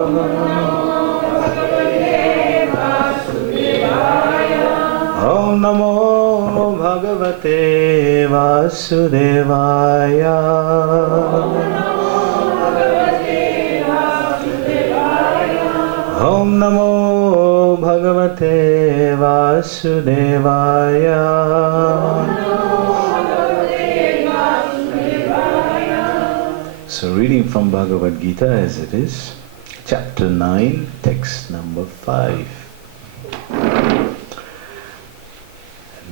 Om Namo Bhagavate Vasudevaya. Om Namo Bhagavate Vasudevaya. So reading from Bhagavad Gita as it is, chapter 9, text number 5.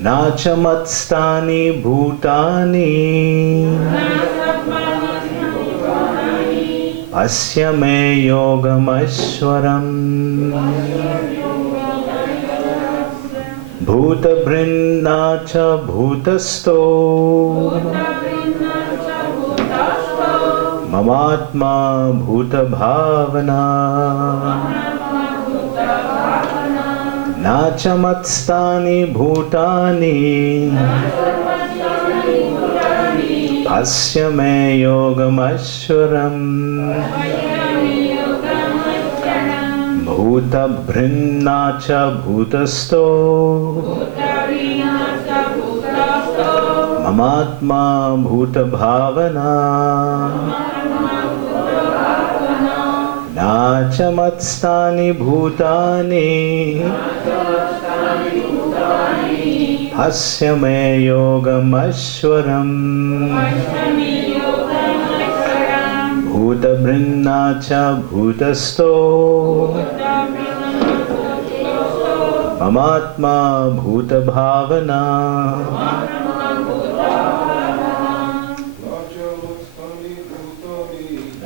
Nachamatstani bhutani asya me yogamashwaram bhuta brindacha bhutasto mamatma bhuta bhavana nachamatstani bhutani asya me yogamashwaram bhuta brindacha bhutasto mamatma bhuta bhavana nachamatstani bhutani asya me yogamashwaram bhuta brindacha bhutasto mamatma bhuta bhavana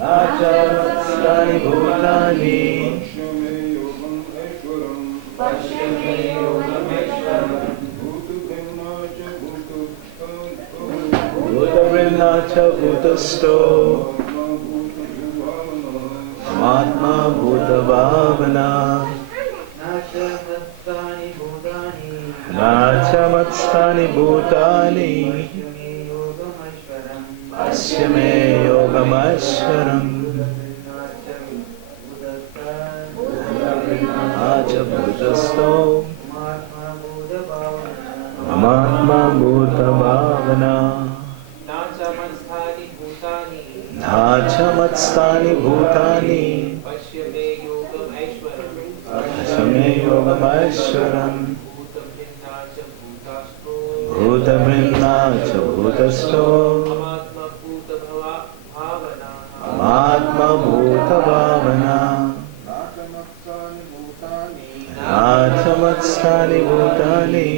nachamatstani bhutani bhuta brindacha bhutasto mamatma bhuta bhavana nachamatstani bhutani asya me yogamashwaram acha bhutasto mamatma bhuta bhavana nachamatstani bhutani asya me yogamashwaram bhuta brindacha bhutasto mamatma bhuta bhavana nachamatstani bhutani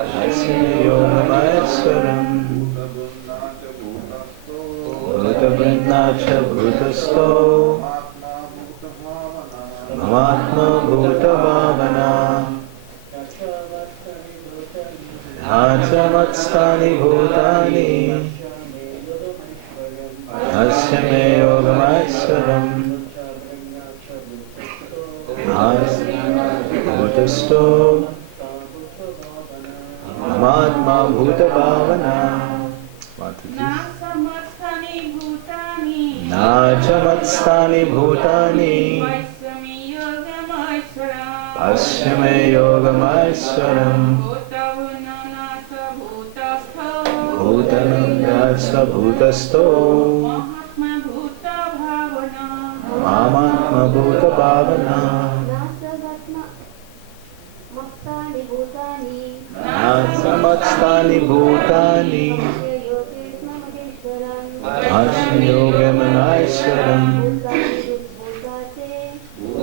asya me yogamashwaram bhuta brindacha bhutasto mamatma bhuta bhavana nachamatstani bhutani asya me yogamashwaram bhutasto mamatma bhuta bhavana nachamatstani bhutani asya me yogamashwaram bhutanandasa bhutasto mamatma bhuta bhavana nachamatstani bhutani asya yogamashwaram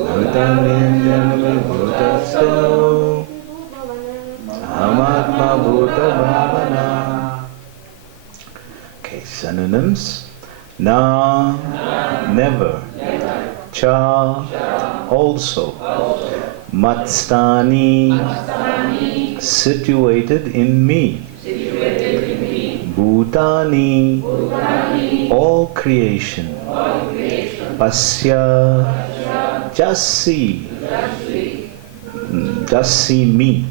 bhutanandasa bhutasto mamatma bhuta bhavana. Okay, synonyms. Na, never. Cha, also. Matstani, situated in me. Bhutani, all creation. Pasya, just see. Just see me.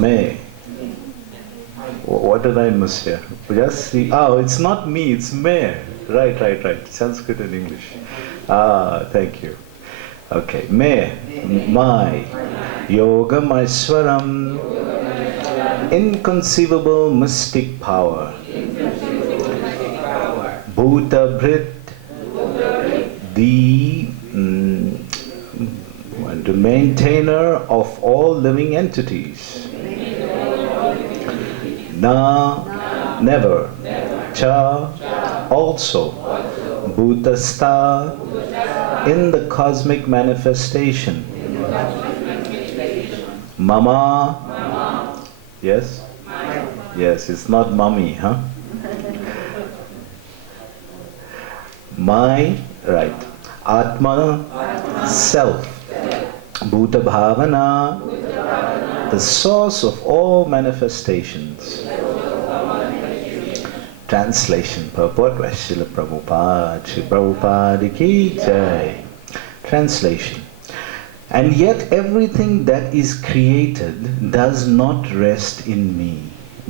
May. What did I miss here? Just see. Oh, it's not me, it's me. Right. Sanskrit and English. Ah, thank you. Okay. Me, my. Yoga Maiswaram. Inconceivable mystic power. Bhuta Bhrit. The maintainer of all living entities. Na, never. Cha, also. Bhutastha, in the cosmic manifestation. Mama, yes? Yes, it's not mummy, huh? My, right. Atma, self. Bhuta Bhavana, the source of all manifestations. Translation, purport by Srila Prabhupada. Srila Prabhupada ki jai. Translation. And yet everything that is created does not rest in me.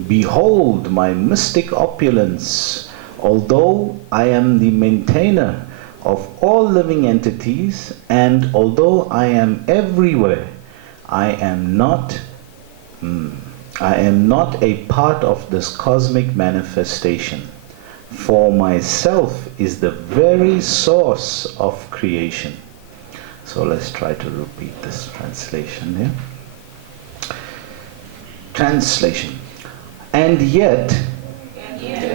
Behold my mystic opulence. Although I am the maintainer of all living entities, and although I am everywhere, I am not a part of this cosmic manifestation. For myself is the very source of creation. So let's try to repeat this translation here. Translation. And yet,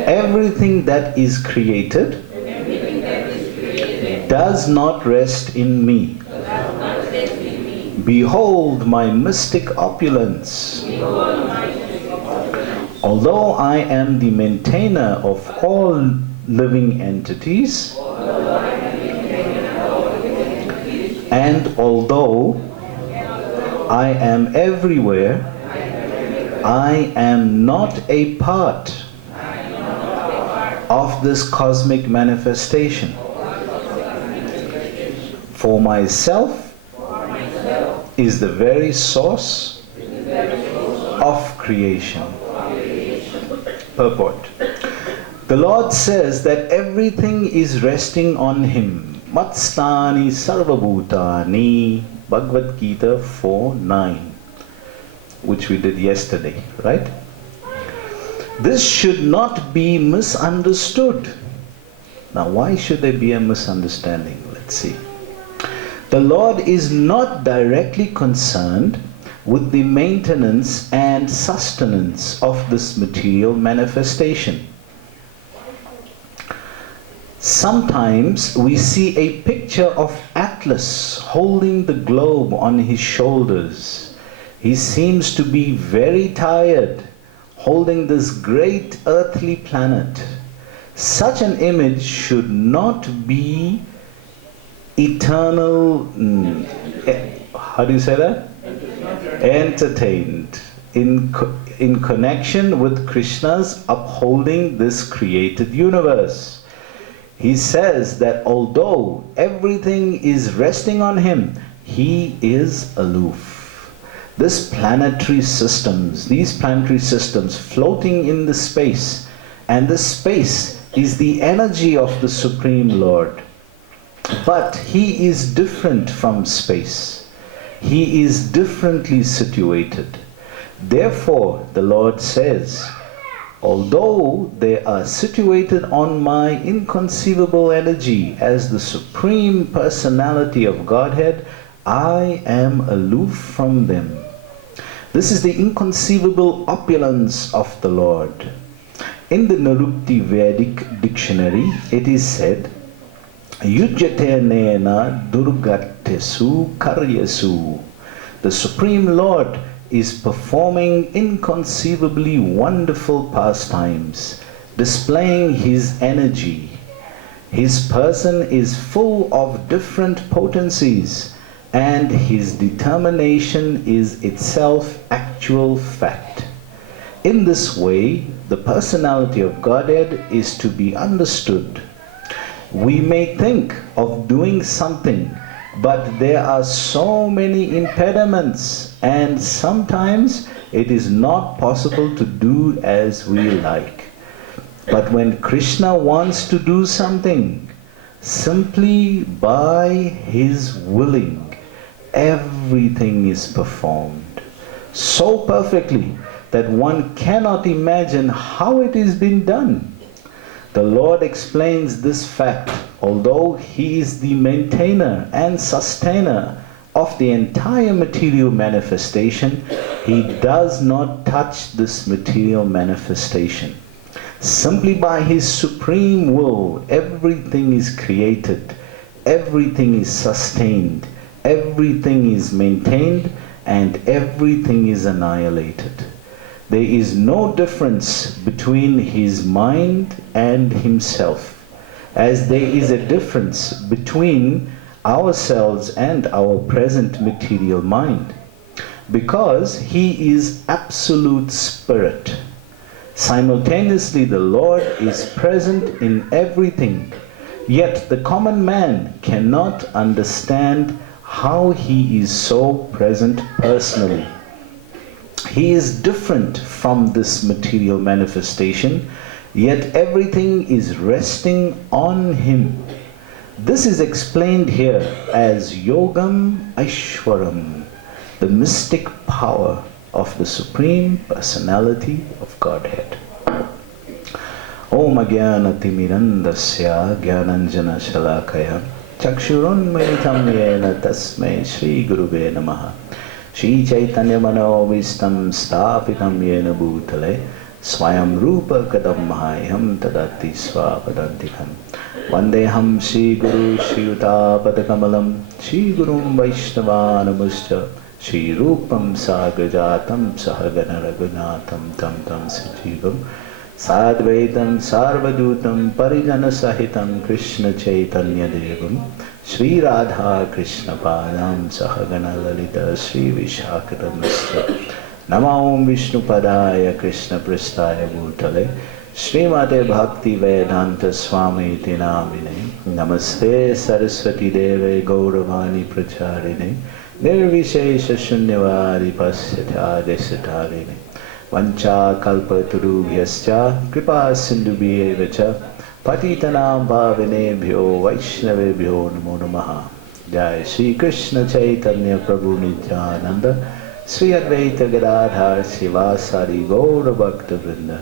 everything that is created does not rest in me. Behold my mystic opulence. Although I am the maintainer of all living entities, and although I am everywhere, I am not a part of this cosmic manifestation. For myself is the very source of creation. Purport. The Lord says that everything is resting on Him. Matstani sarvabhutani. Bhagavad Gita 4:9, which we did yesterday, right? This should not be misunderstood. Now, why should there be a misunderstanding? Let's see. The Lord is not directly concerned with the maintenance and sustenance of this material manifestation. Sometimes we see a picture of Atlas holding the globe on his shoulders. He seems to be very tired, holding this great earthly planet. Such an image should not be eternal, how do you say that? Entertained in connection with Krishna's upholding this created universe. He says that although everything is resting on him, he is aloof. These planetary systems floating in the space, and the space is the energy of the Supreme Lord. But he is different from space. He is differently situated. Therefore, the Lord says, although they are situated on my inconceivable energy as the Supreme Personality of Godhead, I am aloof from them. This is the inconceivable opulence of the Lord. In the Nirukti Vedic dictionary, it is said, Yujyate nena durgattesu karyasu. The Supreme Lord is performing inconceivably wonderful pastimes, displaying His energy. His person is full of different potencies, and His determination is itself actual fact. In this way, the personality of Godhead is to be understood. We may think of doing something, but there are so many impediments, and sometimes It is not possible to do as we like. But when Krishna wants to do something, simply by his willing, everything is performed so perfectly that one cannot imagine how it is being done. The Lord explains this fact. Although he is the maintainer and sustainer of the entire material manifestation, he does not touch this material manifestation. Simply by his supreme will, everything is created, everything is sustained, everything is maintained, and everything is annihilated. There is no difference between his mind and himself, as there is a difference between ourselves and our present material mind, because he is absolute spirit. Simultaneously, the Lord is present in everything, yet the common man cannot understand how he is so present personally. He is different from this material manifestation, yet everything is resting on him. This is explained here as Yogam Aishwaram, the mystic power of the Supreme Personality of Godhead. Om Ajnanatirmirandasya Jnananjana Shalakaya Chakshurunmilitam Yena Tasmai Shri Gurave Namaha Shri Chaitanya Manovistam Stapitam Yena Bhutale Swayam Rupa Kadamahayam Tadati Swapadantikam Vandeham Shri Guru Shri Utapadakamalam Shri Gurum Vaishnavanamuscha Shri Rupam Sagrajatam Sahagana Raghunatham Tam Tam Sajivam Sadvaitam Sarvadutam Parijana Sahitam Krishna Chaitanya Devam Shri Radha Krishna Padam Sahagana Lalita Shri Vishakadamasya Namam Vishnu Padaya Krishna Pristaya Bhutale Srimate Bhakti Vedanta Swami Tinamine Namaste Saraswati Deve Gauravani Pracharine Nirvishesha Shunyavadi Pasyata Desatarine Vancha Kalpaturubhyascha Kripa Sindhubhyevacha Patitanam Bhavinebhyo Vaishnavebhyo Namo Namaha Jai Shri Krishna Chaitanya Prabhu Nityananda Sri Advaita Gadadhar Sivasari Gaura Bhakta Vrinda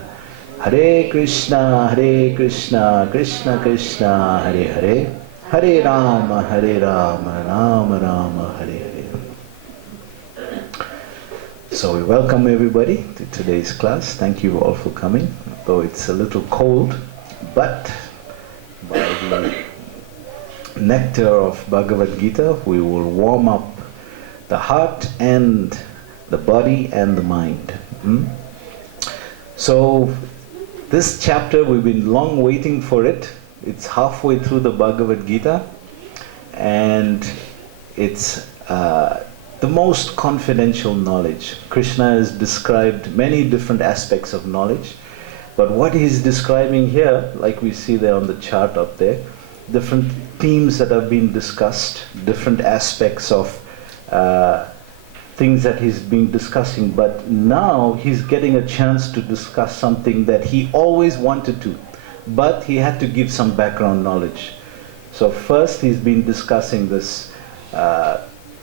Hare Krishna Krishna Krishna Hare Hare Hare Rama Rama Rama Hare Hare. So we welcome everybody to today's class. Thank you all for coming. Though it's a little cold, but by the nectar of Bhagavad Gita, we will warm up the heart and the body and the mind. So this chapter, we've been long waiting for it. It's halfway through the Bhagavad Gita, and it's the most confidential knowledge. Krishna has described many different aspects of knowledge, but what he's describing here, like we see there on the chart up there, different themes that have been discussed, different aspects of things that he's been discussing, but now he's getting a chance to discuss something that he always wanted to, but he had to give some background knowledge. So first he's been discussing this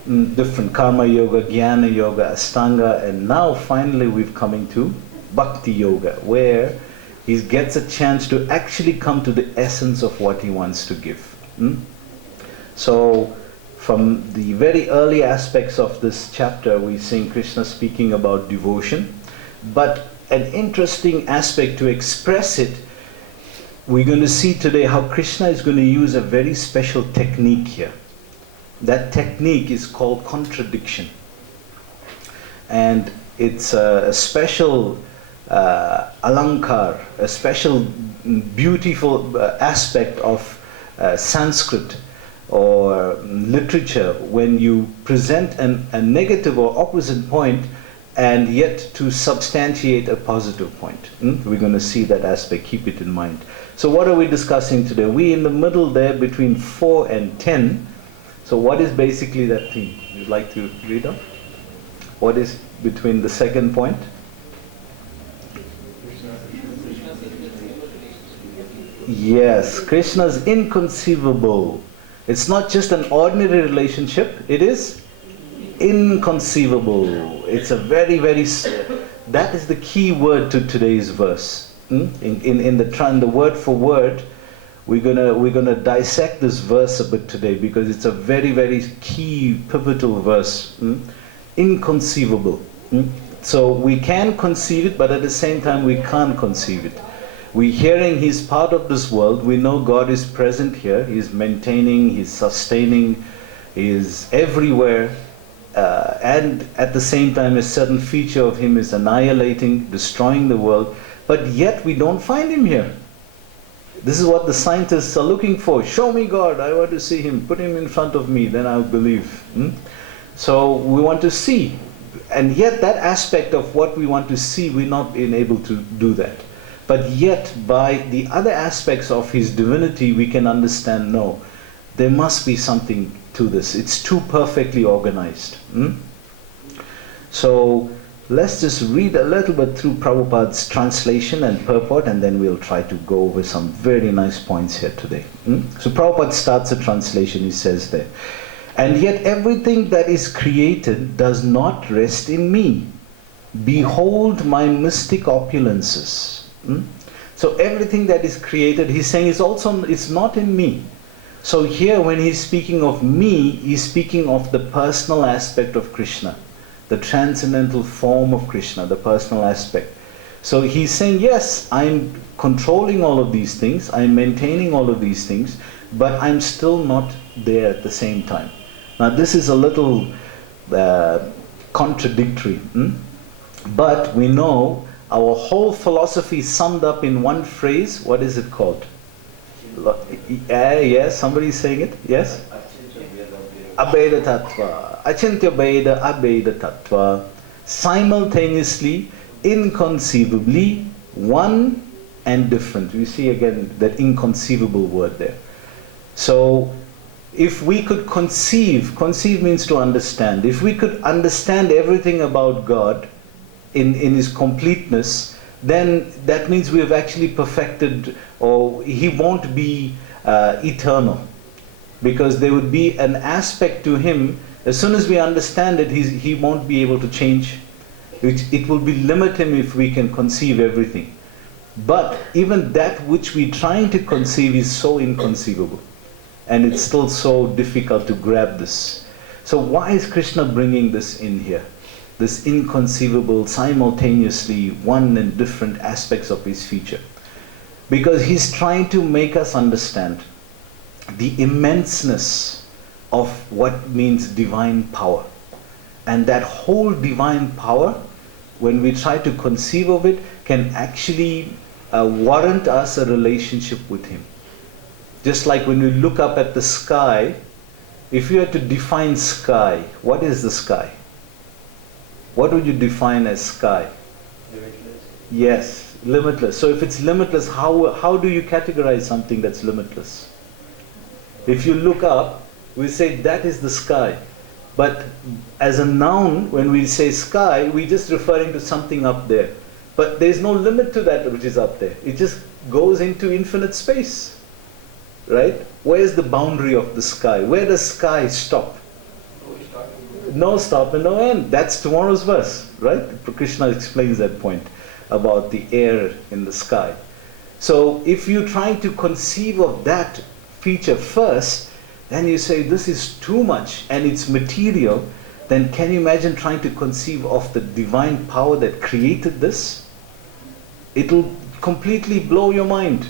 different karma yoga, jnana yoga, astanga, and now finally we've coming to bhakti yoga, where he gets a chance to actually come to the essence of what he wants to give. So from the very early aspects of this chapter, we see Krishna speaking about devotion, but an interesting aspect to express it, we're going to see today how Krishna is going to use a very special technique here. That technique is called contradiction, and it's a special alankar, a special beautiful aspect of Sanskrit or literature, when you present a negative or opposite point and yet to substantiate a positive point. We're going to see that aspect, keep it in mind. So what are we discussing today? We're in the middle there between 4 and 10. So what is basically that theme? You'd like to read up? What is between the second point? Yes, Krishna is inconceivable. It's not just an ordinary relationship, it is inconceivable. It's a very, very, that is the key word to today's verse. In the word for word, we're gonna dissect this verse a bit today, because it's a very, very key, pivotal verse. Inconceivable. So we can conceive it, but at the same time we can't conceive it. We're hearing He's part of this world. We know God is present here. He's maintaining, He's sustaining, He's everywhere. And at the same time, a certain feature of Him is annihilating, destroying the world. But yet we don't find Him here. This is what the scientists are looking for. Show me God. I want to see Him. Put Him in front of me. Then I'll believe. So we want to see. And yet that aspect of what we want to see, we're not being able to do that. But yet, by the other aspects of His divinity, we can understand, no, there must be something to this. It's too perfectly organized. So, let's just read a little bit through Prabhupada's translation and purport, and then we'll try to go over some very nice points here today. So, Prabhupada starts a translation, he says there, "And yet everything that is created does not rest in me. Behold my mystic opulences." So everything that is created, he's saying, it's not in me. So here when he's speaking of me, he's speaking of the personal aspect of Krishna, the transcendental form of Krishna, the personal aspect. So he's saying, yes, I'm controlling all of these things, I'm maintaining all of these things, but I'm still not there at the same time. Now this is a little contradictory, but we know our whole philosophy is summed up in one phrase. What is it called? Yes, somebody is saying it. Yes? Abheda Tattva. Achintya Bheda Abheda Tattva. Simultaneously, inconceivably, one and different. You see again that inconceivable word there. So, if we could conceive means to understand. If we could understand everything about God, in His completeness, then that means we have actually perfected, or He won't be eternal, because there would be an aspect to Him, as soon as we understand it, He won't be able to change. It will be limit Him if we can conceive everything. But even that which we're trying to conceive is so inconceivable, and it's still so difficult to grab this. So why is Krishna bringing this in here? This inconceivable, simultaneously one and different aspects of His feature. Because He's trying to make us understand the immenseness of what means divine power. And that whole divine power, when we try to conceive of it, can actually warrant us a relationship with Him. Just like when we look up at the sky, if you had to define sky, what is the sky? What would you define as sky? Limitless. Yes, limitless. So if it's limitless, how do you categorize something that's limitless? If you look up, we say that is the sky. But as a noun, when we say sky, we're just referring to something up there. But there's no limit to that which is up there. It just goes into infinite space. Right? Where's the boundary of the sky? Where does sky stop? No stop and no end. That's tomorrow's verse, right? Krishna explains that point about the air in the sky. So if you're trying to conceive of that feature first, then you say this is too much and it's material, then can you imagine trying to conceive of the divine power that created this? It'll completely blow your mind.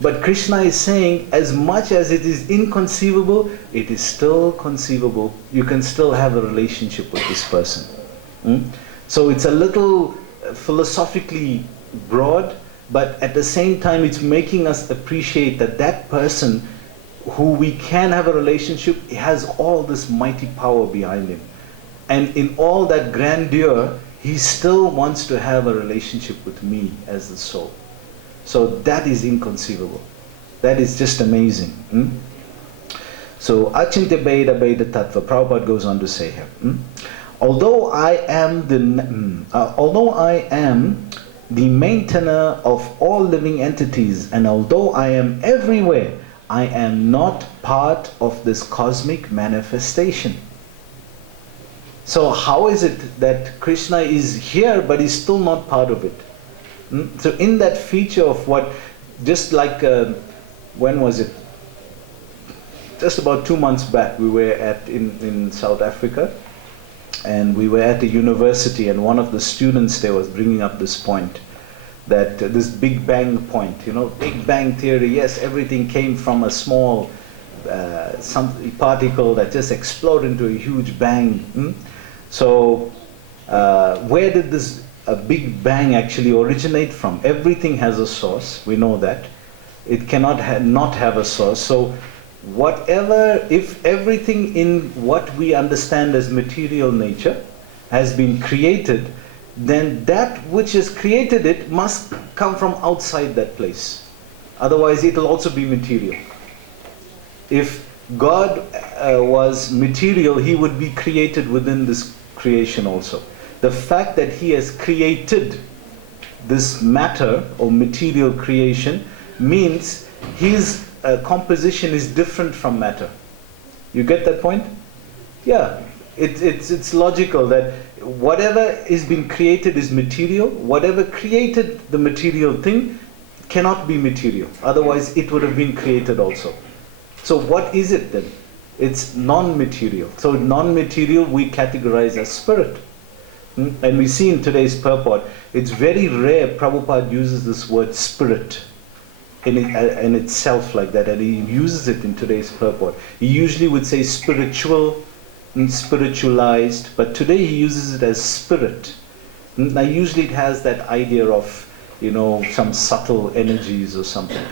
But Krishna is saying, as much as it is inconceivable, it is still conceivable. You can still have a relationship with this person. So it's a little philosophically broad, but at the same time it's making us appreciate that that person who we can have a relationship has all this mighty power behind him. And in all that grandeur, he still wants to have a relationship with me as the soul. So that is inconceivable. That is just amazing. So, Achintya Bheda Bheda Tattva, Prabhupada goes on to say here. Although I am the maintainer of all living entities, and although I am everywhere, I am not part of this cosmic manifestation. So how is it that Krishna is here but is still not part of it? So in that feature of what, just like, when was it? Just about 2 months back, we were in South Africa, and we were at the university, and one of the students there was bringing up this point, that this Big Bang point, Big Bang theory, yes, everything came from a small some particle that just exploded into a huge bang. So where did this Big Bang actually originate from? Everything has a source, we know that. It cannot not have a source. So whatever, if everything in what we understand as material nature has been created, then that which has created it must come from outside that place. Otherwise it will also be material. If God was material, he would be created within this creation also. The fact that he has created this matter or material creation means his composition is different from matter. You get that point? Yeah, it's logical that whatever is being created is material. Whatever created the material thing cannot be material. Otherwise it would have been created also. So what is it then? It's non-material. So non-material we categorize as spirit. And we see in today's purport, it's very rare Prabhupada uses this word spirit in itself like that, and he uses it in today's purport. He usually would say spiritual and spiritualized, but today he uses it as spirit. Now usually it has that idea of, some subtle energies or something.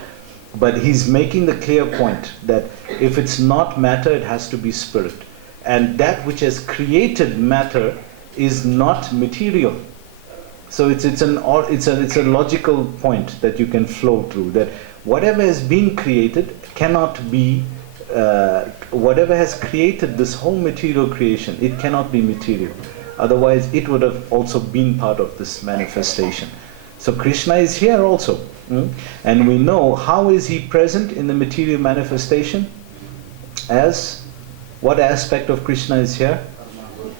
But he's making the clear point that if it's not matter, it has to be spirit. And that which has created matter is not material. So it's a logical point that you can flow through, that whatever has been created cannot be, whatever has created this whole material creation, it cannot be material. Otherwise it would have also been part of this manifestation. So Krishna is here also. And we know how is he present in the material manifestation? As what aspect of Krishna is here?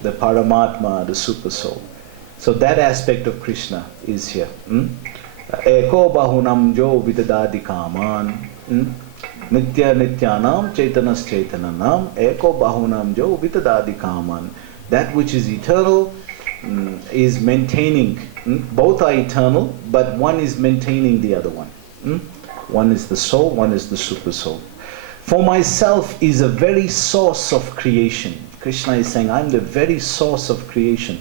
The Paramatma, the Super Soul. So that aspect of Krishna is here. Eko bahunam jo vidadadi kaman. Nitya nityanam chaitanas chaitananam. Eko bahunam jo vidadadi kaman. That which is eternal is maintaining. Both are eternal, but one is maintaining the other one. One is the soul, one is the super soul. For myself is a very source of creation. Krishna is saying, I'm the very source of creation.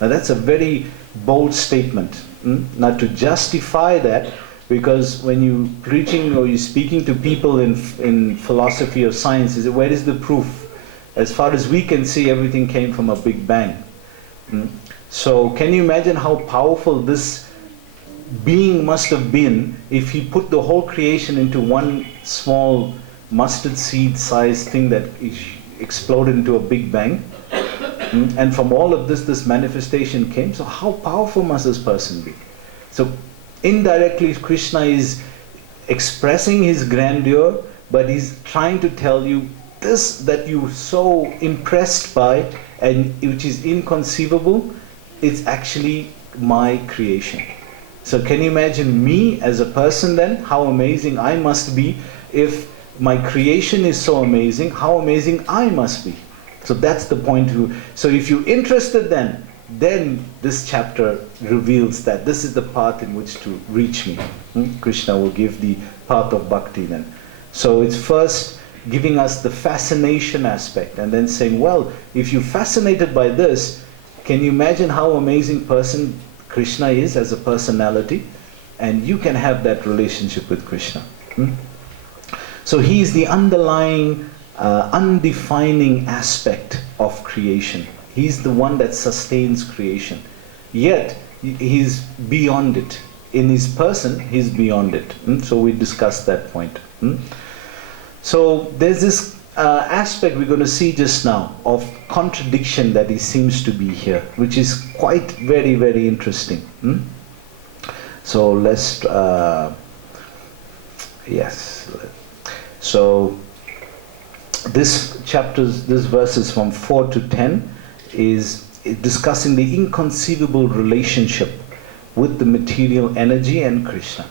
Now that's a very bold statement. Now to justify that, because when you're preaching or you're speaking to people in philosophy or science, where is the proof? As far as we can see, everything came from a Big Bang. So can you imagine how powerful this being must have been if he put the whole creation into one small mustard seed sized thing that exploded into a Big Bang? And from all of this manifestation came. So how powerful must this person be? So indirectly Krishna is expressing his grandeur, but he's trying to tell you this that you're so impressed by and which is inconceivable, it's actually my creation. So can you imagine me as a person then? How amazing I must be. If my creation is so amazing, how amazing I must be. So that's the point. So if you're interested then this chapter reveals that this is the path in which to reach me. Krishna will give the path of bhakti then. So it's first giving us the fascination aspect and then saying, well, if you're fascinated by this, can you imagine how amazing person Krishna is as a personality? And you can have that relationship with Krishna. So he is the underlying, undefining aspect of creation. He's the one that sustains creation. Yet, he's beyond it. In his person, he's beyond it. So we discussed that point. So there's this aspect we're going to see just now of contradiction that he seems to be here, which is quite very, very interesting. So let's, yes. So this verses from 4 to 10 is discussing the inconceivable relationship with the material energy and Krishna.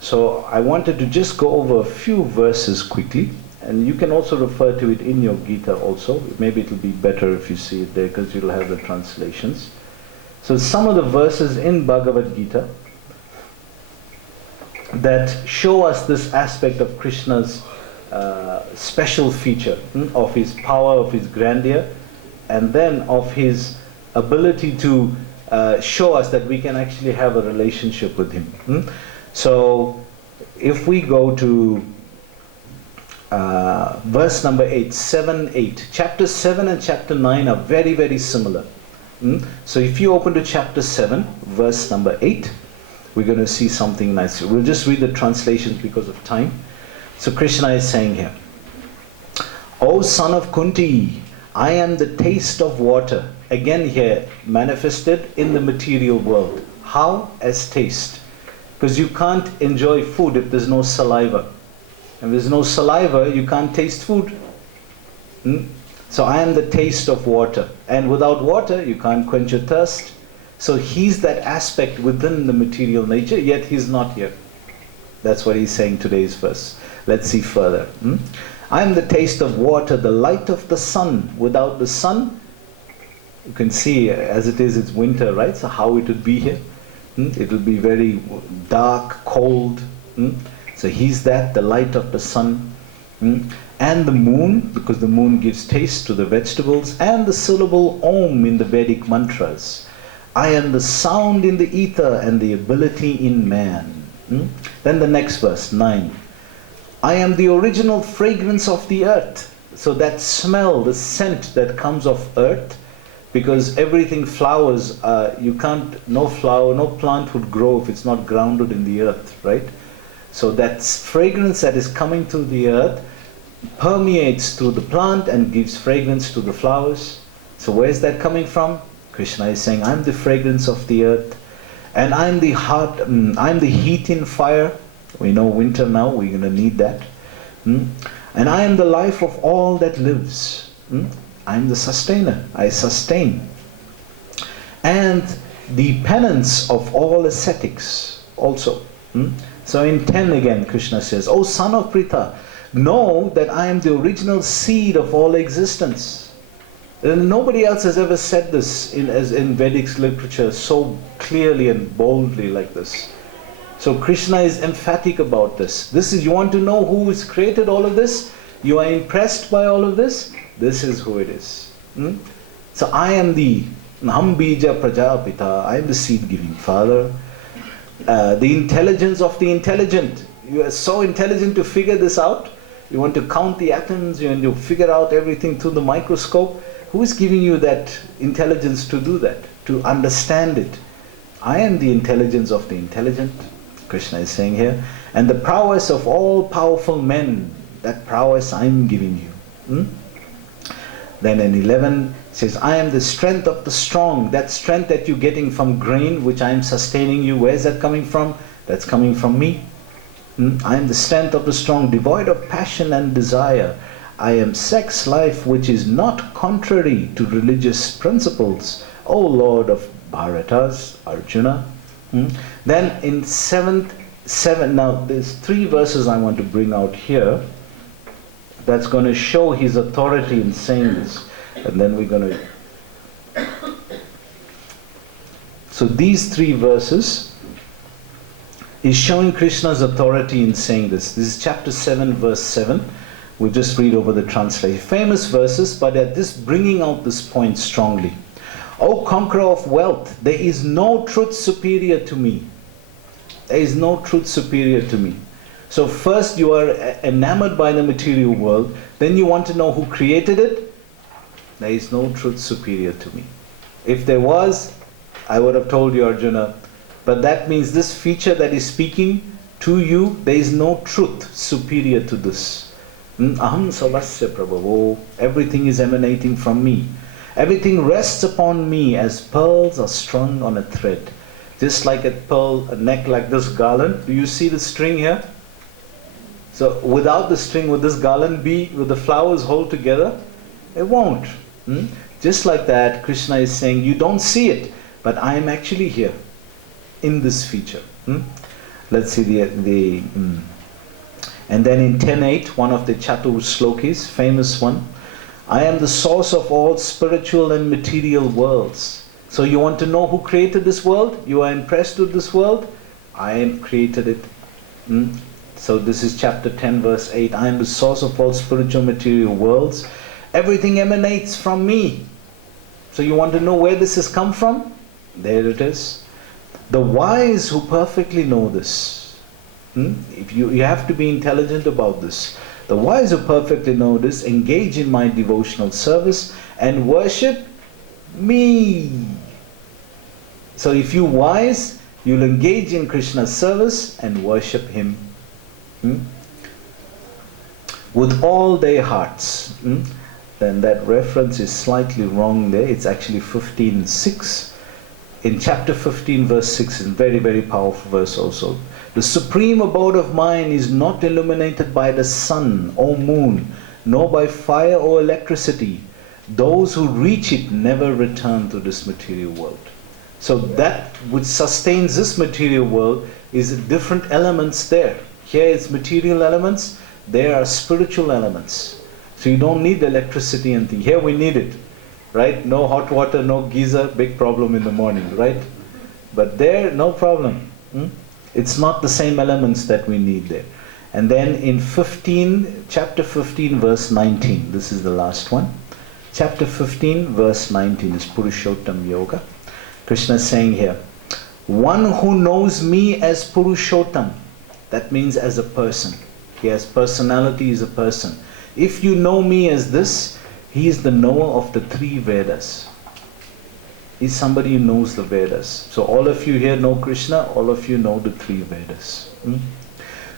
So I wanted to just go over a few verses quickly, and you can also refer to it in your Gita also. Maybe it will be better if you see it there, because you'll have the translations. So some of the verses in Bhagavad Gita that show us this aspect of Krishna's special feature, of his power, of his grandeur, and then of his ability to show us that we can actually have a relationship with him. So if we go to verse number 8, 7, 8. Chapter 7 and chapter 9 are very, very similar. So if you open to chapter 7, verse number 8, we're going to see something nice. We'll just read the translations because of time. So Krishna is saying here, O son of Kunti, I am the taste of water. Again here, manifested in the material world. How? As taste. Because you can't enjoy food if there's no saliva. If there's no saliva, you can't taste food. So I am the taste of water. And without water, you can't quench your thirst. So he's that aspect within the material nature, yet he's not here. That's what he's saying today's verse. Let's see further. I am the taste of water, the light of the sun. Without the sun, you can see as it is, it's winter, right? So how it would be here? It will be very dark, cold. So he's that, the light of the sun. And the moon, because the moon gives taste to the vegetables. And the syllable Om in the Vedic mantras. I am the sound in the ether and the ability in man. Then the next verse, 9. I am the original fragrance of the earth. So that smell, the scent that comes off earth, because everything flowers, no flower, no plant would grow if it's not grounded in the earth, right? So that fragrance that is coming through the earth permeates through the plant and gives fragrance to the flowers. So where's that coming from? Krishna is saying, I'm the fragrance of the earth, and I'm the heart, I'm the heat in fire. We know winter now, we're going to need that. And I am the life of all that lives. I'm the sustainer, I sustain. And the penance of all ascetics also. So in 10 again, Krishna says, O son of Pritha, know that I am the original seed of all existence. And nobody else has ever said this in Vedic literature so clearly and boldly like this. So Krishna is emphatic about this. You want to know who has created all of this? You are impressed by all of this? This is who it is. So I am the Nam Bija Prajapita. I am the seed-giving father. The intelligence of the intelligent. You are so intelligent to figure this out. You want to count the atoms and you figure out everything through the microscope. Who is giving you that intelligence to do that? To understand it? I am the intelligence of the intelligent. Krishna is saying here. And the prowess of all powerful men. That prowess I am giving you. Then in 11 it says, I am the strength of the strong. That strength that you're getting from grain, which I am sustaining you. Where is that coming from? That's coming from me. I am the strength of the strong, devoid of passion and desire. I am sex life which is not contrary to religious principles. O Lord of Bharatas, Arjuna. Then in 7, now there's 3 verses I want to bring out here. That's going to show his authority in saying this. And then we're going to... So these 3 verses is showing Krishna's authority in saying this. This is chapter 7, verse 7. We'll just read over the translation. Famous verses, but at this bringing out this point strongly. O conqueror of wealth, there is no truth superior to me. There is no truth superior to me. So first you are enamored by the material world, then you want to know who created it. There is no truth superior to me. If there was, I would have told you, Arjuna, but that means this feature that is speaking to you, there is no truth superior to this. Aham savasya prabhavo. Everything is emanating from me. Everything rests upon me as pearls are strung on a thread. Just like a pearl, a neck like this garland. Do you see the string here? So without the string, would this garland be, would the flowers hold together? It won't. Just like that, Krishna is saying, you don't see it, but I am actually here in this feature. Let's see and then in 10.8, one of the Chatur Slokis, famous one, I am the source of all spiritual and material worlds. So you want to know who created this world? You are impressed with this world? I am created it. So this is chapter 10 verse 8. I am the source of all spiritual material worlds. Everything emanates from me. So you want to know where this has come from? There it is. The wise who perfectly know this. If you have to be intelligent about this. The wise who perfectly know this engage in my devotional service and worship me. So if you wise, you'll engage in Krishna's service and worship him with all their hearts. Then that reference is slightly wrong there. It's actually 15:6. In chapter 15 verse 6 is a very, very powerful verse also. The supreme abode of mine is not illuminated by the sun or moon, nor by fire or electricity. Those who reach it never return to this material world. So that which sustains this material world is different elements there. Here it's material elements, there are spiritual elements. So you don't need electricity and things. Here we need it, right? No hot water, no geyser, big problem in the morning, right? But there, no problem. It's not the same elements that we need there. And then in chapter 15 verse 19, this is the last one. Chapter 15 verse 19 is Purushottam Yoga. Krishna is saying here, one who knows me as Purushottam, that means as a person. He has personality, he is a person. If you know me as this, he is the knower of the 3 Vedas. He's somebody who knows the Vedas. So all of you here know Krishna, all of you know the 3 Vedas.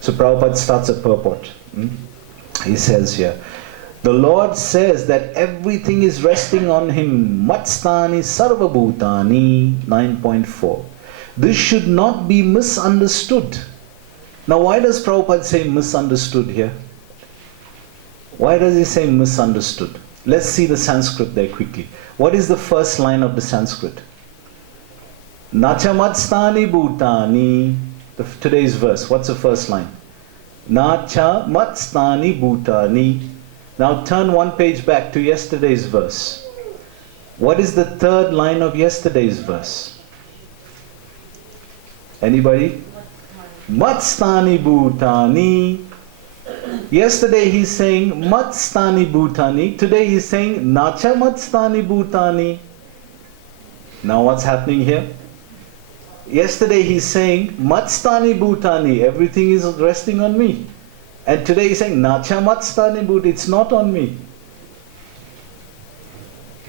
So Prabhupada starts a purport. He says here, the Lord says that everything is resting on him. Matstani sarvabhutani, 9.4. This should not be misunderstood. Now why does Prabhupada say misunderstood here? Why does he say misunderstood? Let's see the Sanskrit there quickly. What is the first line of the Sanskrit? Nacha matstani bhutani. Today's verse. What's the first line? Nacha matstani bhutani. Now turn one page back to yesterday's verse. What is the third line of yesterday's verse? Anybody? Matstani bhutani. Yesterday he's saying Matstani bhutani. Today he's saying Nacha matstani bhutani. Now what's happening here? Yesterday he's saying Matstani bhutani. Everything is resting on me. And today he's saying Nacha matstani bhutani. It's not on me.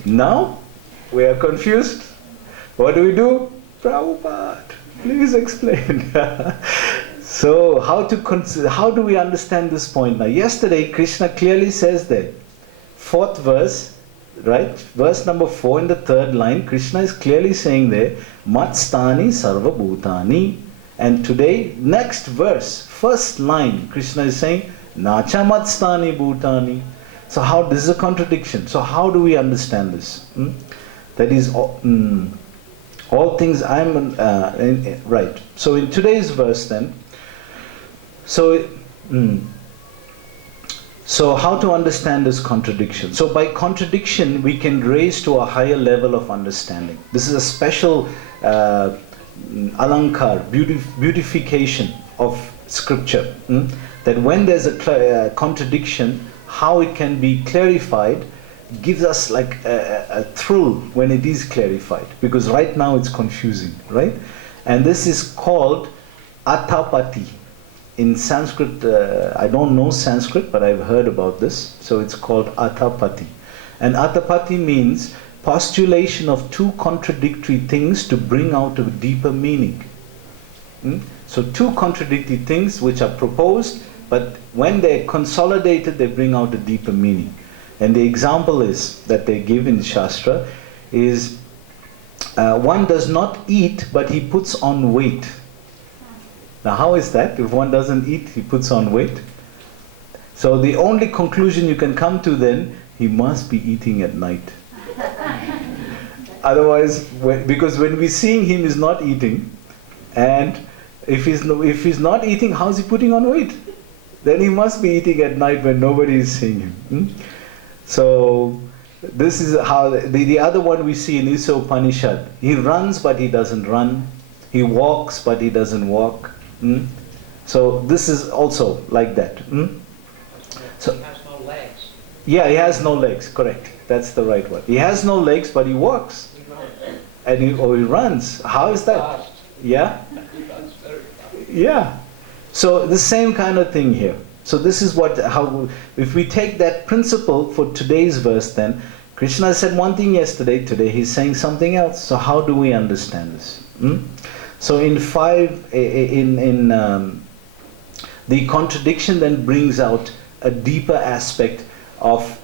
Now we are confused. What do? Prabhupada, please explain. So how do we understand this point now? Yesterday Krishna clearly says that 4th verse, right? Verse number 4 in the 3rd line, Krishna is clearly saying there, Matstani sarva bhutani. And today, next verse, 1st line, Krishna is saying, Nacha matstani bhutani. So how, this is a contradiction. So how do we understand this? That is all things right. So in today's verse then, so how to understand this contradiction? So by contradiction, we can raise to a higher level of understanding. This is a special alankar, beautification of scripture. That when there's a contradiction, how it can be clarified gives us like a thrill when it is clarified. Because right now it's confusing, right? And this is called atapati. In Sanskrit, I don't know Sanskrit, but I've heard about this. So it's called atapati. And atapati means postulation of 2 contradictory things to bring out a deeper meaning. So 2 contradictory things which are proposed But when they're consolidated, they bring out a deeper meaning. And the example is that they give in Shastra is one does not eat, but he puts on weight. Now how is that? If one doesn't eat, he puts on weight. So the only conclusion you can come to then, he must be eating at night. Otherwise, because when we're seeing him, he's not eating. And if he's not eating, how's he putting on weight? Then he must be eating at night when nobody is seeing him. So this is how the other one we see in Isa Upanishad. He runs but he doesn't run. He walks but he doesn't walk. So this is also like that. So he has no legs. Yeah, he has no legs, correct. That's the right word. He has no legs but he walks. And he runs. How is that? Fast. Yeah? He runs very fast. Yeah. So the same kind of thing here. So this is how, if we take that principle for today's verse then, Krishna said one thing yesterday, today he's saying something else. So how do we understand this? So the contradiction then brings out a deeper aspect of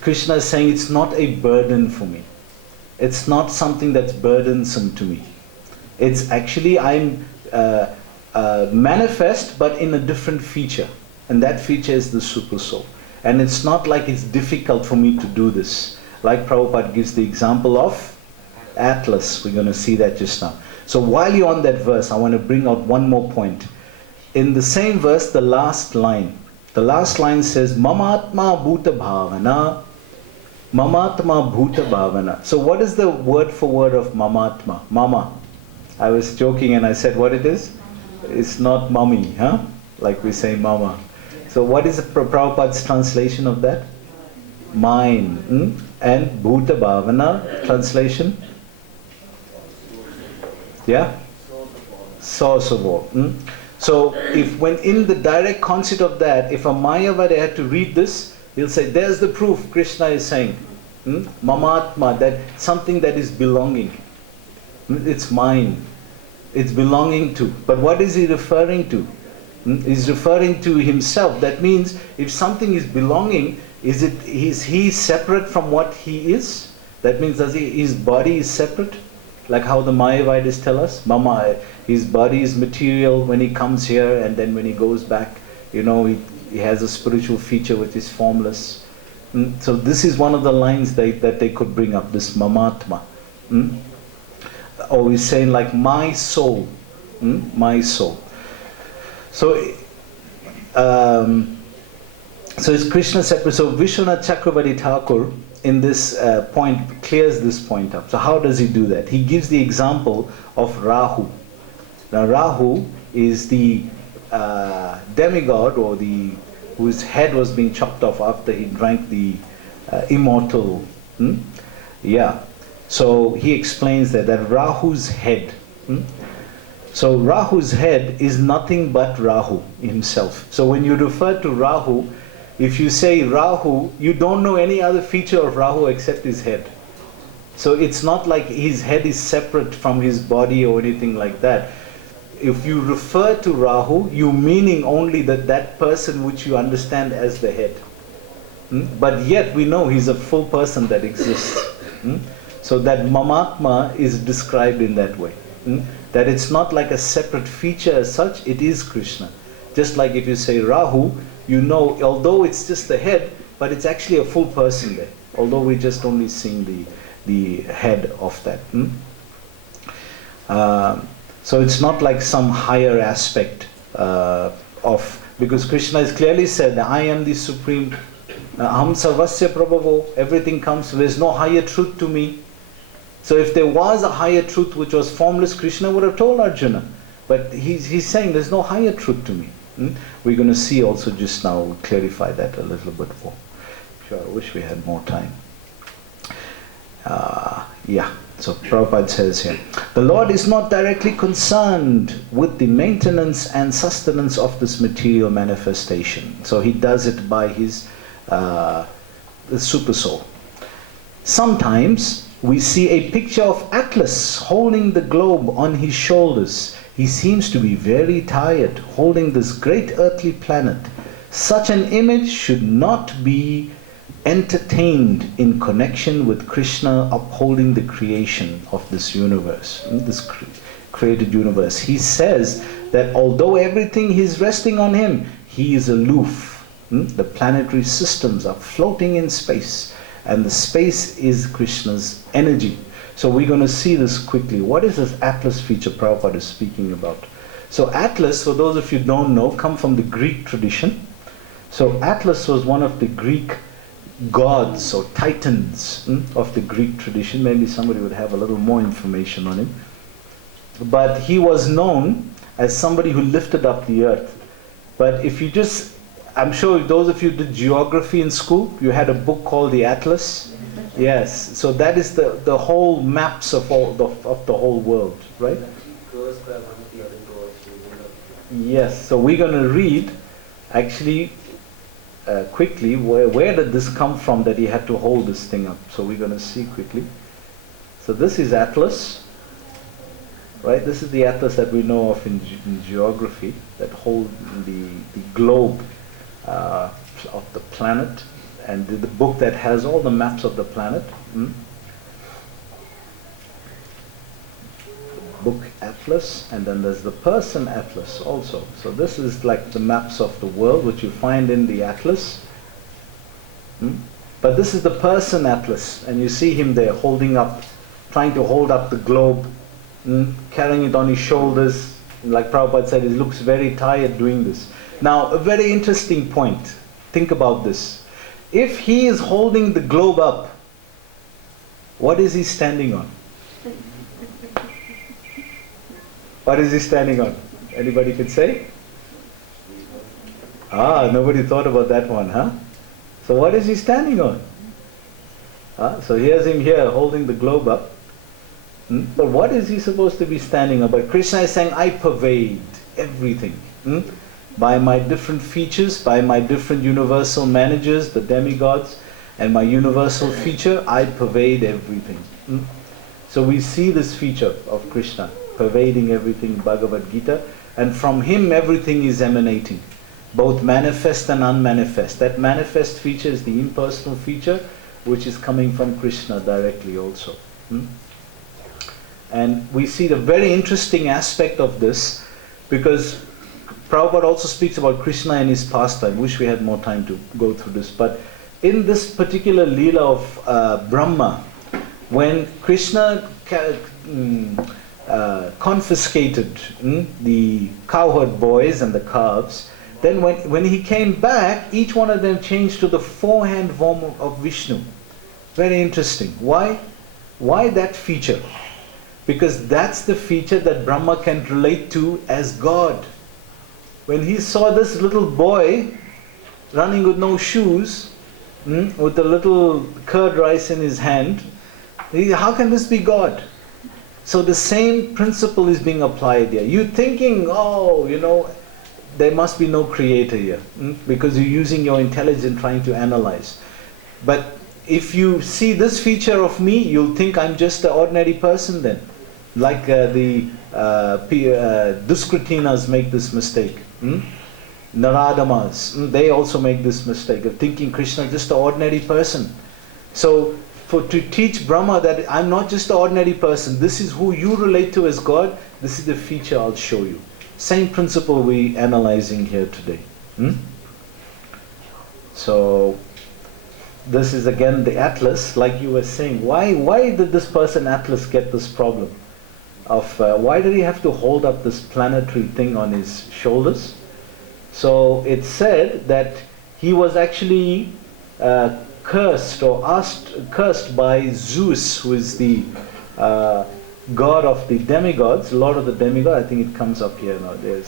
Krishna saying it's not a burden for me. It's not something that's burdensome to me. It's actually I'm manifest but in a different feature. And that feature is the super soul. And it's not like it's difficult for me to do this. Like Prabhupada gives the example of Atlas. We're going to see that just now. So while you're on that verse, I want to bring out one more point. In the same verse, the last line. The last line says, Mamatma Bhuta Bhavana. Mamatma Bhuta Bhavana. So what is the word for word of Mamatma? Mama. I was joking and I said what it is? It's not mummy, huh? Like we say mama. So what is Prabhupada's translation of that? Mine. And Bhuta Bhavana translation? Yeah? Source of all. So if when in the direct concept of that, if a Mayavadi had to read this, he'll say, there's the proof Krishna is saying. Mamatma, that something that is belonging. It's mine. It's belonging to. But what is he referring to? He's referring to himself. That means if something is belonging, is he separate from what he is? That means his body is separate? Like how the Mayavadis tell us? Mama, his body is material when he comes here, and then when he goes back, he has a spiritual feature which is formless. So this is one of the lines that they could bring up, this Mamatma. Or he's saying like my soul. My soul. So it's Krishna separate. So Vishwanath Chakravarti Thakur in this point clears this point up. So how does he do that? He gives the example of Rahu. Now Rahu is the demigod or whose head was being chopped off after he drank the immortal. Yeah. So he explains that Rahu's head. So Rahu's head is nothing but Rahu himself. So when you refer to Rahu, if you say Rahu, you don't know any other feature of Rahu except his head. So it's not like his head is separate from his body or anything like that. If you refer to Rahu, you're meaning only that person which you understand as the head. But yet we know he's a full person that exists. So that Mamatma is described in that way. That it's not like a separate feature as such, it is Krishna. Just like if you say Rahu, you know, although it's just the head, but it's actually a full person there. Although we're just only seeing the head of that. So it's not like some higher aspect because Krishna has clearly said, I am the supreme, Aham Sarvasya Prabhavo, everything comes, there's no higher truth to me. So if there was a higher truth which was formless, Krishna would have told Arjuna. But he's saying there's no higher truth to me. We're going to see also just now, we'll clarify that a little bit more. Sure, I wish we had more time. Yeah, so Prabhupada says here, the Lord is not directly concerned with the maintenance and sustenance of this material manifestation. So he does it by his the super soul. Sometimes we see a picture of Atlas holding the globe on his shoulders. He seems to be very tired, holding this great earthly planet Such an image should not be entertained in connection with Krishna upholding the creation of this universe, this created universe. He says that although everything is resting on him, he is aloof. The planetary systems are floating in space, and the space is Krishna's energy. So we're going to see this quickly. What is this Atlas feature Prabhupada is speaking about? So Atlas, for those of you who don't know, come from the Greek tradition. So Atlas was one of the Greek gods or titans of the Greek tradition. Maybe somebody would have a little more information on him. But he was known as somebody who lifted up the earth. But if you just, I'm sure those of you who did geography in school, you had a book called the Atlas. Yes, so that is the whole maps of all of the whole world, right? Yes, so we're going to read actually quickly where did this come from that he had to hold this thing up. So we're going to see quickly. So this is Atlas, right? This is the Atlas that we know of in geography, that hold the globe of the planet, and the book that has all the maps of the planet. Book Atlas, and then there's the person Atlas also. So this is like the maps of the world which you find in the Atlas. But this is the person Atlas, and you see him there holding up, trying to hold up the globe, carrying it on his shoulders. Like Prabhupada said, he looks very tired doing this. Now, a very interesting point. Think about this. If he is holding the globe up, what is he standing on? What is he standing on? Anybody could say? Nobody thought about that one, huh? So what is he standing on? So here's him here holding the globe up. But what is he supposed to be standing on? But Krishna is saying, I pervade everything. By my different features, by my different universal managers, the demigods, and my universal feature, I pervade everything. So we see this feature of Krishna pervading everything, Bhagavad Gita, and from him everything is emanating, both manifest and unmanifest. That manifest feature is the impersonal feature, which is coming from Krishna directly also. And we see the very interesting aspect of this, because Prabhupada also speaks about Krishna and his pastime. Wish we had more time to go through this. But in this particular Leela of Brahma, when Krishna confiscated the cowherd boys and the calves, then when he came back, each one of them changed to the forehand form of Vishnu. Very interesting. Why? Why that feature? Because that's the feature that Brahma can relate to as God. When he saw this little boy running with no shoes, with a little curd rice in his hand, how can this be God? So the same principle is being applied here. You're thinking, there must be no creator here, because you're using your intelligence trying to analyze. But if you see this feature of me, you'll think I'm just an ordinary person then. Like the Duskratinas make this mistake. Naradamas, they also make this mistake of thinking Krishna is just an ordinary person. So to teach Brahma that I'm not just an ordinary person, this is who you relate to as God, this is the feature I'll show you. Same principle we're analyzing here today. So this is again the Atlas, like you were saying. Why did this person Atlas get this problem? Why did he have to hold up this planetary thing on his shoulders? So it's said that he was actually cursed by Zeus, who is the god of the demigods, lord of the demigods. I think it comes up here now. It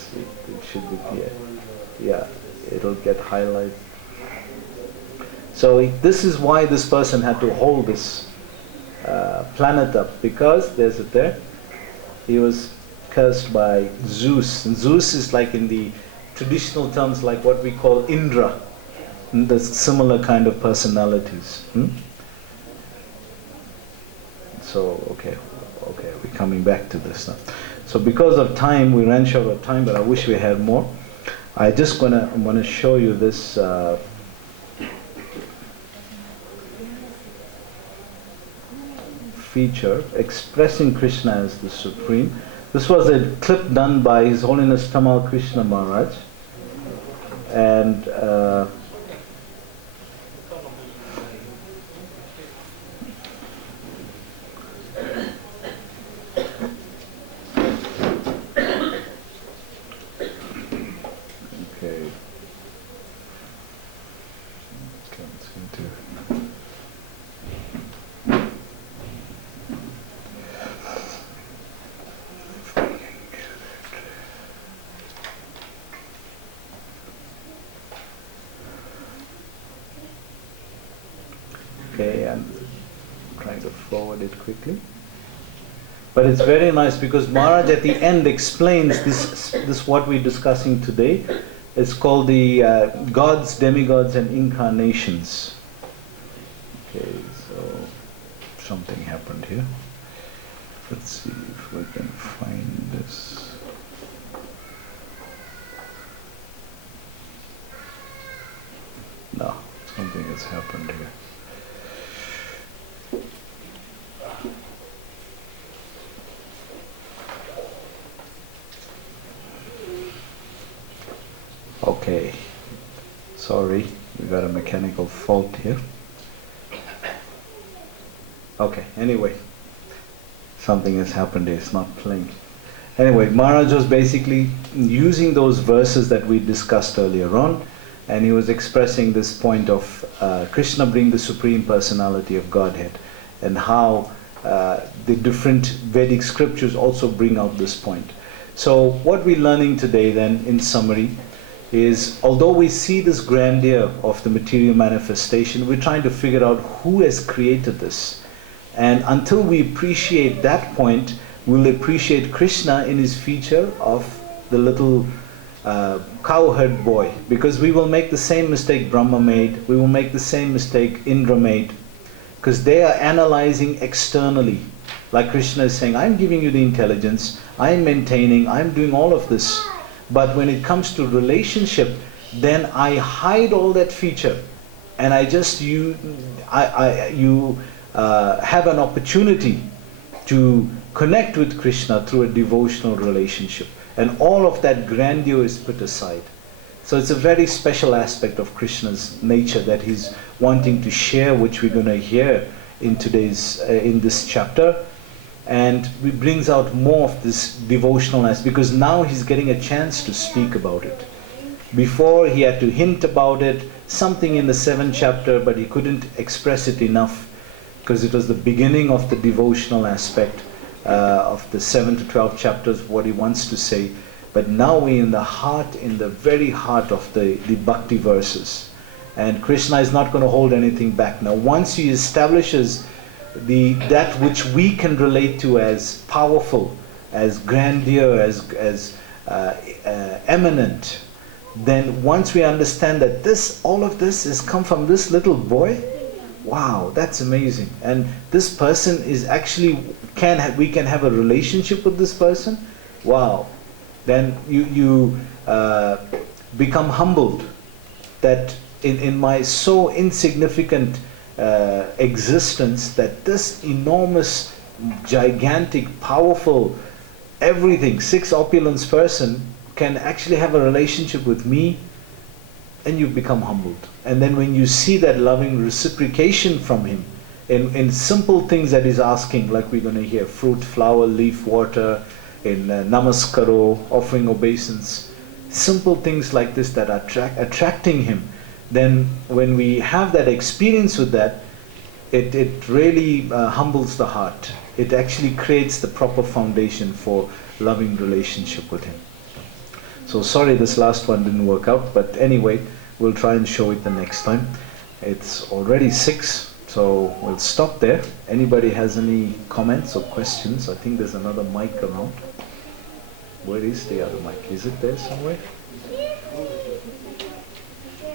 should be here. Yeah, it'll get highlighted. So this is why this person had to hold this planet up, because there's it there. He was cursed by Zeus. And Zeus is like in the traditional terms like what we call Indra. There's similar kind of personalities. So, okay, we're coming back to this now. So because of time, we ran short of time, but I wish we had more. I'm gonna show you this feature expressing Krishna as the Supreme. This was a clip done by His Holiness Tamal Krishna Maharaj, and okay, I'm trying to forward it quickly. But it's very nice because Maharaj at the end explains this what we're discussing today. It's called the gods, demigods and incarnations. Okay, so something happened here. Let's see if we can find this. No, something has happened here. Okay, sorry, we got a mechanical fault here. Okay, anyway, something has happened here, it's not playing. Anyway, Maharaj was basically using those verses that we discussed earlier on, and he was expressing this point of Krishna being the Supreme Personality of Godhead, and how the different Vedic scriptures also bring out this point. So what we're learning today then, in summary, is although we see this grandeur of the material manifestation, we're trying to figure out who has created this. And until we appreciate that point, we'll appreciate Krishna in his feature of the little cowherd boy. Because we will make the same mistake Brahma made, we will make the same mistake Indra made, because they are analyzing externally. Like Krishna is saying, I'm giving you the intelligence, I'm maintaining, I'm doing all of this. But when it comes to relationship, then I hide all that feature, and I just you have an opportunity to connect with Krishna through a devotional relationship, and all of that grandeur is put aside. So it's a very special aspect of Krishna's nature that he's wanting to share, which we're going to hear in today's in this chapter. And it brings out more of this devotionalness, because now he's getting a chance to speak about it. Before he had to hint about it, something in the 7th chapter, but he couldn't express it enough because it was the beginning of the devotional aspect of the 7 to 12 chapters, what he wants to say. But now we're in the heart, in the very heart of the bhakti verses. And Krishna is not going to hold anything back. Now once he establishes that which we can relate to as powerful, as grandeur, as eminent, then once we understand that all of this has come from this little boy, wow, that's amazing. And this person is actually, we can have a relationship with this person, wow. Then you become humbled that in my so insignificant existence, that this enormous, gigantic, powerful, everything, 6 opulence person can actually have a relationship with me, and you become humbled. And then when you see that loving reciprocation from him in simple things that he's asking, like we're going to hear, fruit, flower, leaf, water, in namaskaro, offering obeisance, simple things like this that are attracting him, then when we have that experience with that, it really humbles the heart. It actually creates the proper foundation for loving relationship with him. So sorry this last one didn't work out, but anyway, we'll try and show it the next time. It's already 6, so we'll stop there. Anybody has any comments or questions? I think there's another mic around. Where is the other mic? Is it there somewhere?